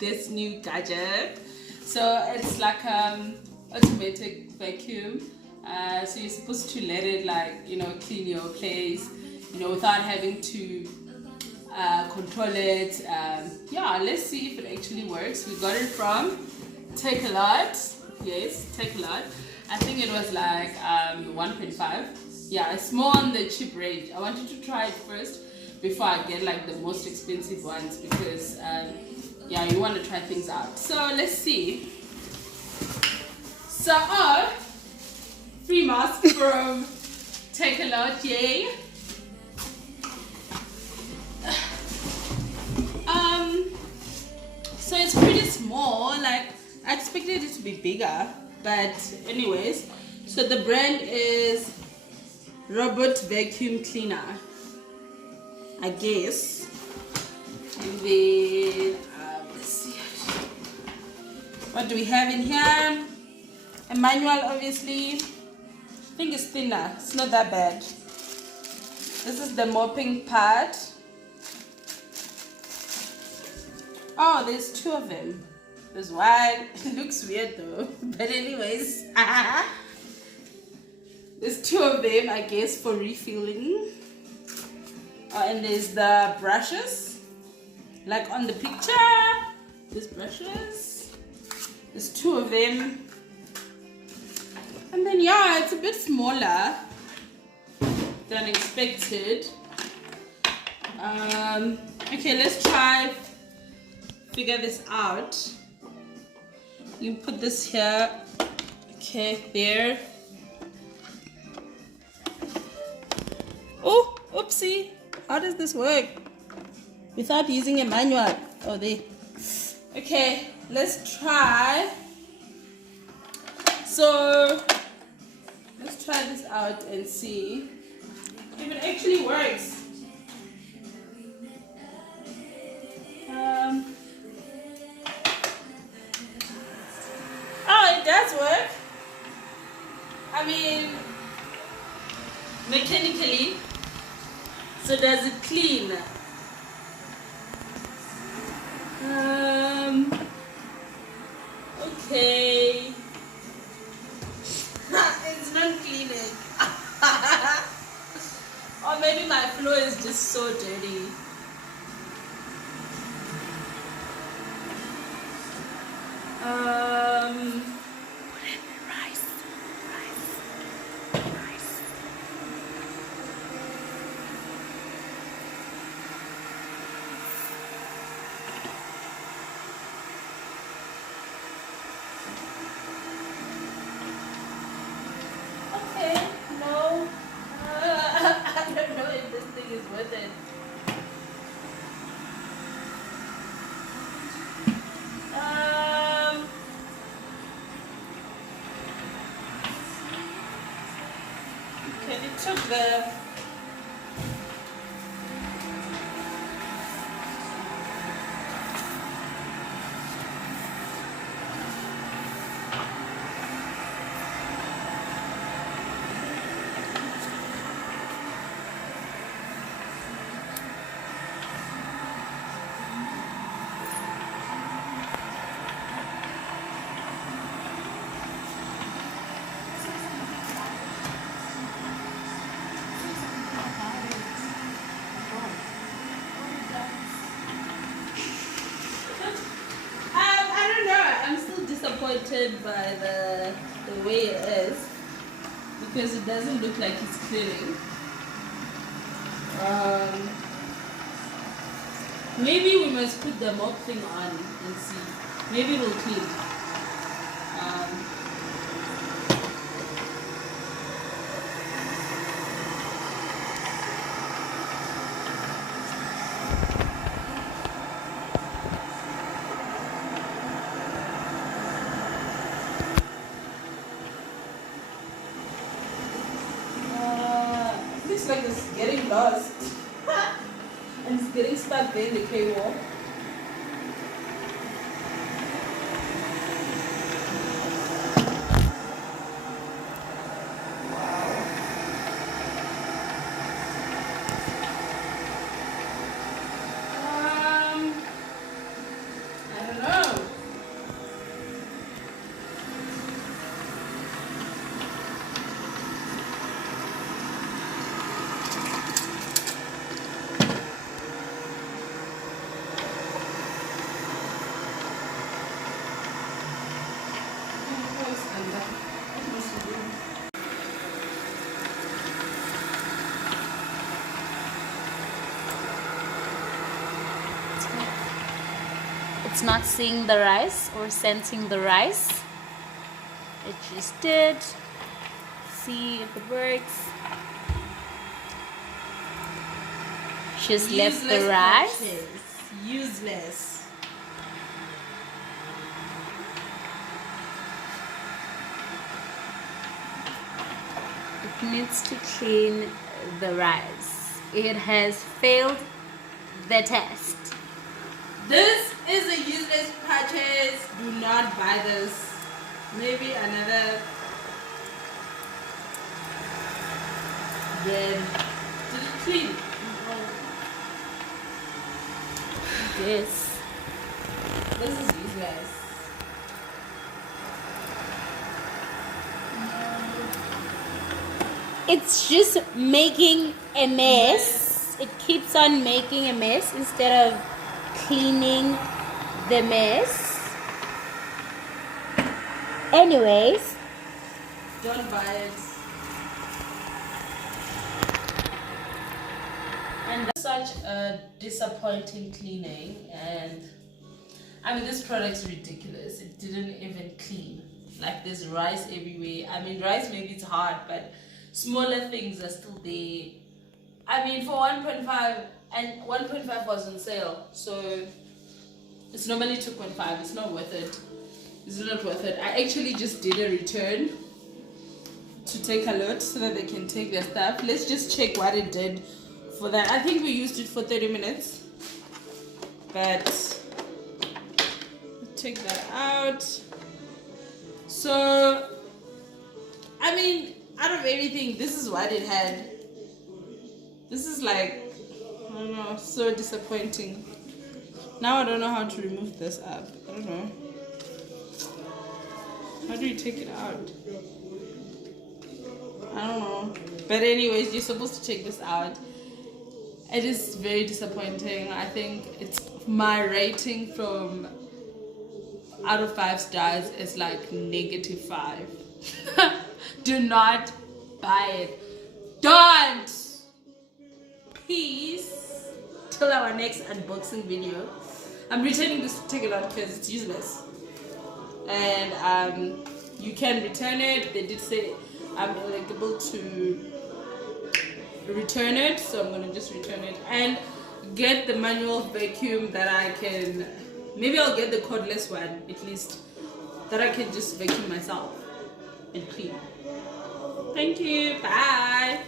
this new gadget. So it's like automatic vacuum. So you're supposed to let it clean your place, without having to control it. Yeah, let's see if it actually works. We got it from Takealot. Yes, Takealot. I think it was like 1.5. Yeah, it's more on the cheap range. I wanted to try it first before I get like the most expensive ones, because yeah, you want to try things out. So let's see. So free mask from Takealot, yay. So it's pretty small. Like, I expected it to be bigger, but anyways. So the brand is Robot Vacuum Cleaner, I guess. And then let's see, what do we have in here? A manual, obviously. I think it's thinner. It's not that bad. This is the mopping part. Oh, there's two of them. There's one. It looks weird though. But anyways, there's two of them, I guess, for refilling. Oh, and there's the brushes, like on the picture. There's brushes. There's two of them. And then yeah, it's a bit smaller than expected. Okay, let's try figure this out. You put this here. Okay, there. Oh, oopsie. How does this work without using a manual? Oh, there. Okay, let's try. So let's try this out and see if it actually works. Oh, it does work. I mean, mechanically. So does it clean? Okay. It's not cleaning. Or maybe my floor is just so dirty. Put in rice. Okay, no. I don't know if this thing is worth it. Okay, it took the disappointed by the way it is, because it doesn't look like it's cleaning. Maybe we must put the mop thing on and see. Maybe it will clean. Looks like it's getting lost and it's getting stuck there in the cable. I don't know. it's not seeing the rice or sensing the rice. It just did. See if it works. Just left the rice. Patches. Useless. It needs to clean the rice. It has failed the test. This is a useless purchase. Do not buy this. Maybe another. Then did it clean? This This is useless. it's just making a mess. It keeps on making a mess instead of cleaning the mess. Anyways, Don't buy it. And that's such a disappointing cleaning. And I mean, this product's ridiculous. It didn't even clean. Like, there's rice everywhere. I mean, rice maybe it's hard, but smaller things are still there. I mean, for 1.5, and 1.5 was on sale, so it's normally 2.5. It's not worth it. It's not worth it. I actually just did a return to Takealot so that they can take their stuff. Let's just check what it did for that. I think we used it for 30 minutes, but take that out. So I mean, out of everything, this is what it had. This is like, I don't know, so disappointing. Now I don't know how to remove this up. I don't know. How do you take it out? I don't know. But anyways, you're supposed to take this out. It is very disappointing. I think it's my rating from out of 5 stars is like -5. Do not buy it. Don't. Peace. Till our next unboxing video. I'm returning this Takealot because it's useless. And you can return it. They did say I'm eligible to return it, so I'm gonna just return it and get the manual vacuum that I can. Maybe I'll get the cordless one at least, that I can just vacuum myself and clean. Thank you. Bye.